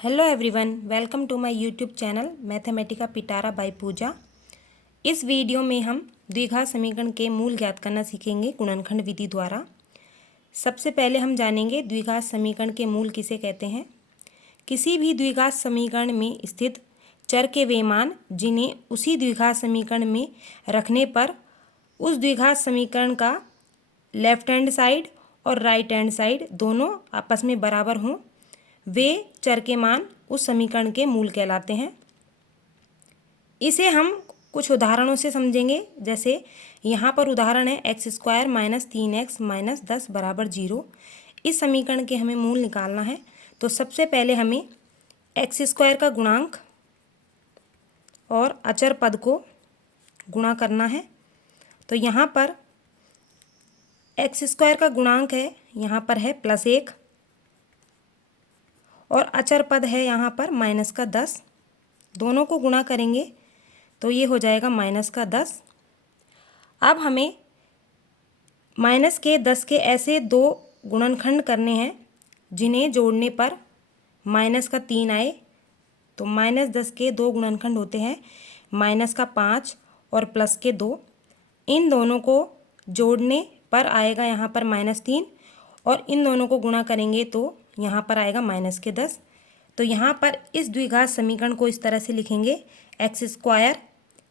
Hello everyone, welcome to my YouTube channel Mathematica Pitara by Pooja. इस video में हम द्विघात समीकरण के मूल ज्ञात करना सीखेंगे गुणनखंड विधि द्वारा। सबसे पहले हम जानेंगे द्विघात समीकरण के मूल किसे कहते हैं। किसी भी द्विघात समीकरण में स्थित चर के वे मान जिन्हें उसी द्विघात समीकरण में रखने पर उस द्विघात समीकरण का लेफ्ट हैंड साइड और राइट हैंड साइड दोनों आपस में बराबर हों, वे चर के मान उस समीकरण के मूल कहलाते हैं। इसे हम कुछ उदाहरणों से समझेंगे। जैसे यहाँ पर उदाहरण है x² माइनस 3x माइनस 10 बराबर 0। इस समीकरण के हमें मूल निकालना है। तो सबसे पहले हमें x² का गुणांक और अचर पद को गुणा करना है। तो यहाँ पर x² का गुणांक है, यहाँ पर है +1 और अचर पद है यहाँ पर -10। दोनों को गुणा करेंगे तो ये हो जाएगा -10। अब हमें -10 के ऐसे दो गुणनखंड करने हैं जिन्हें जोड़ने पर -3 आए। तो -10 के दो गुणनखंड होते हैं -5 और +2। इन दोनों को जोड़ने पर आएगा यहाँ पर -3 और इन दोनों को गुणा करेंगे तो यहाँ पर आएगा -10। तो यहाँ पर इस द्विघात समीकरण को इस तरह से लिखेंगे x²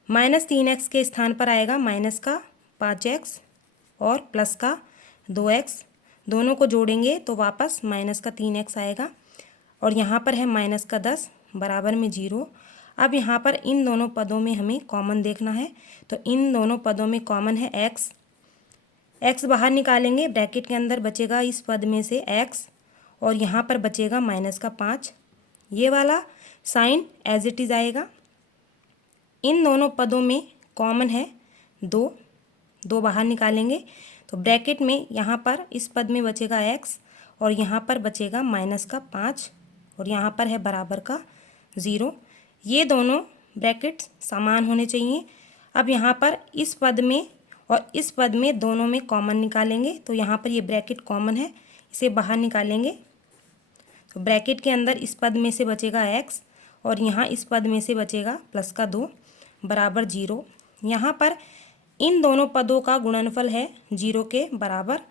-3x के स्थान पर आएगा -5x और +2x। दोनों को जोड़ेंगे तो वापस -3x आएगा और यहाँ पर है -10 बराबर में 0। अब यहाँ पर इन दोनों पदों में हमें कॉमन देखना है। तो इन दोनों पदों में कॉमन है x बाहर निकालेंगे, ब्रैकेट के अंदर बचेगा इस पद में से x और यहाँ पर बचेगा -5। ये वाला साइन एज इट इज़ आएगा। इन दोनों पदों में कॉमन है 2 बाहर निकालेंगे तो ब्रैकेट में यहाँ पर इस पद में बचेगा x और यहाँ पर बचेगा -5 और यहाँ पर है बराबर का 0। ये दोनों ब्रैकेट्स समान होने चाहिए। अब यहाँ पर इस पद में और इस पद में दोनों में कॉमन निकालेंगे। तो यहाँ पर ये ब्रैकेट कॉमन है, इसे बाहर निकालेंगे तो ब्रैकेट के अंदर इस पद में से बचेगा x और यहाँ इस पद में से बचेगा +2 बराबर 0। यहाँ पर इन दोनों पदों का गुणनफल है 0 के बराबर।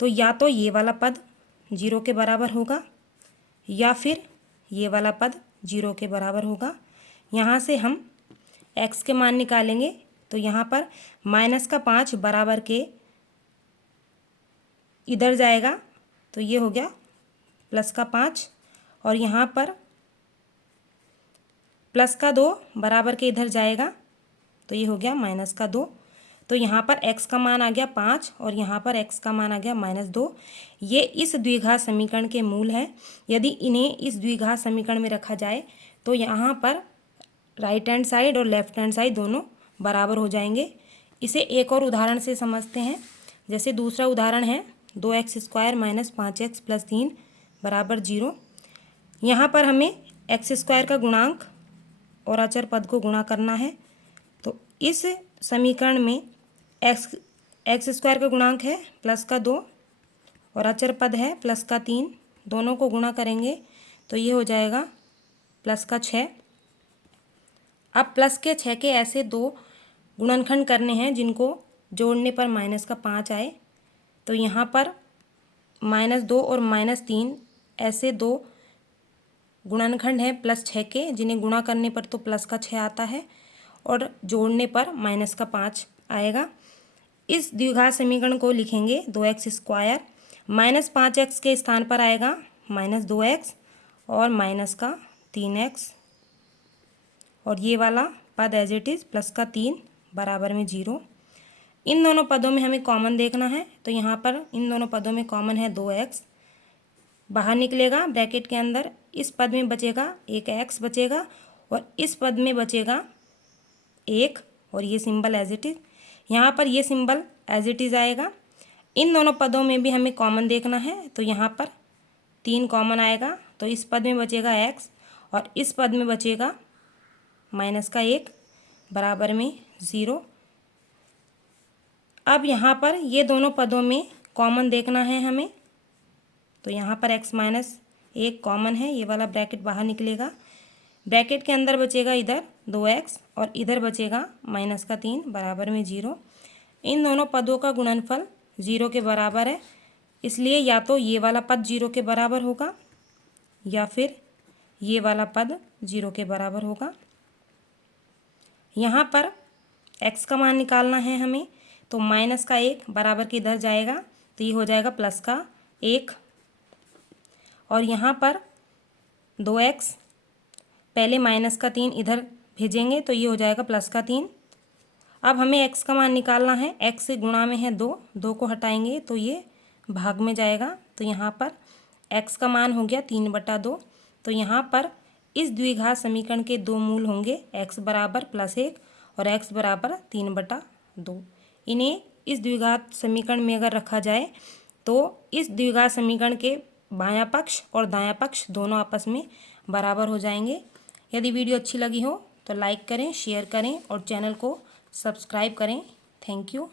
तो या तो ये वाला पद 0 के बराबर होगा या फिर ये वाला पद 0 के बराबर होगा। यहाँ से हम x के मान निकालेंगे तो यहाँ पर -5 बराबर के इधर जाएगा तो ये हो गया +5 और यहाँ पर +2 बराबर के इधर जाएगा तो ये हो गया -2। तो यहाँ पर x का मान आ गया 5 और यहाँ पर x का मान आ गया -2। ये इस द्विघात समीकरण के मूल हैं। यदि इन्हें इस द्विघात समीकरण में रखा जाए तो यहाँ पर राइट हैंड साइड और लेफ्ट हैंड साइड दोनों बराबर हो जाएंगे। इसे एक और उदाहरण से समझते हैं। जैसे दूसरा उदाहरण है 2x² माइनस 5x प्लस 3 बराबर 0। यहाँ पर हमें x² का गुणांक और अचर पद को गुणा करना है। तो इस समीकरण में x² का गुणांक है +2 और अचर पद है +3। दोनों को गुणा करेंगे तो ये हो जाएगा +6। अब +6 के ऐसे दो गुणनखंड करने हैं जिनको जोड़ने पर -5 आए। तो यहाँ पर -2 और -3 ऐसे दो गुणनखंड हैं +6 के, जिन्हें गुणा करने पर तो +6 आता है और जोड़ने पर -5 आएगा। इस द्विघात समीकरण को लिखेंगे 2x² -5x के स्थान पर आएगा -2x और -3x और ये वाला पद एज इट इज़ +3 बराबर में 0। इन दोनों पदों में हमें कॉमन देखना है। तो यहाँ पर इन दोनों पदों में कॉमन है 2x बाहर निकलेगा, ब्रैकेट के अंदर इस पद में बचेगा एक x बचेगा और इस पद में बचेगा 1 और ये सिंबल एज इट इज़, यहाँ पर ये सिंबल एज इट इज़ आएगा। इन दोनों पदों में भी हमें कॉमन देखना है। तो यहाँ पर 3 कॉमन आएगा तो इस पद में बचेगा x और इस पद में बचेगा -1 बराबर में 0। अब यहाँ पर ये दोनों पदों में कॉमन देखना है हमें। तो यहाँ पर x माइनस एक कॉमन है, ये वाला ब्रैकेट बाहर निकलेगा। ब्रैकेट के अंदर बचेगा इधर 2x और इधर बचेगा -3 बराबर में 0। इन दोनों पदों का गुणनफल 0 के बराबर है, इसलिए या तो ये वाला पद 0 के बराबर होगा या फिर ये वाला पद 0 के बराबर होगा। यहाँ पर x का मान निकालना है हमें, तो -1 बराबर के इधर जाएगा तो ये हो जाएगा +1। और यहाँ पर 2x पहले -3 इधर भेजेंगे तो ये हो जाएगा +3। अब हमें x का मान निकालना है, x से गुणा में है 2, 2 को हटाएंगे तो ये भाग में जाएगा। तो यहाँ पर x का मान हो गया 3/2। तो यहाँ पर इस द्विघात समीकरण के दो मूल होंगे, x बराबर +1 और x बराबर 3/2। इन्हें इस द्विघात समीकरण में अगर रखा जाए तो इस द्विघात समीकरण के बायां पक्ष और दायां पक्ष दोनों आपस में बराबर हो जाएंगे। यदि वीडियो अच्छी लगी हो तो लाइक करें, शेयर करें और चैनल को सब्सक्राइब करें। Thank you.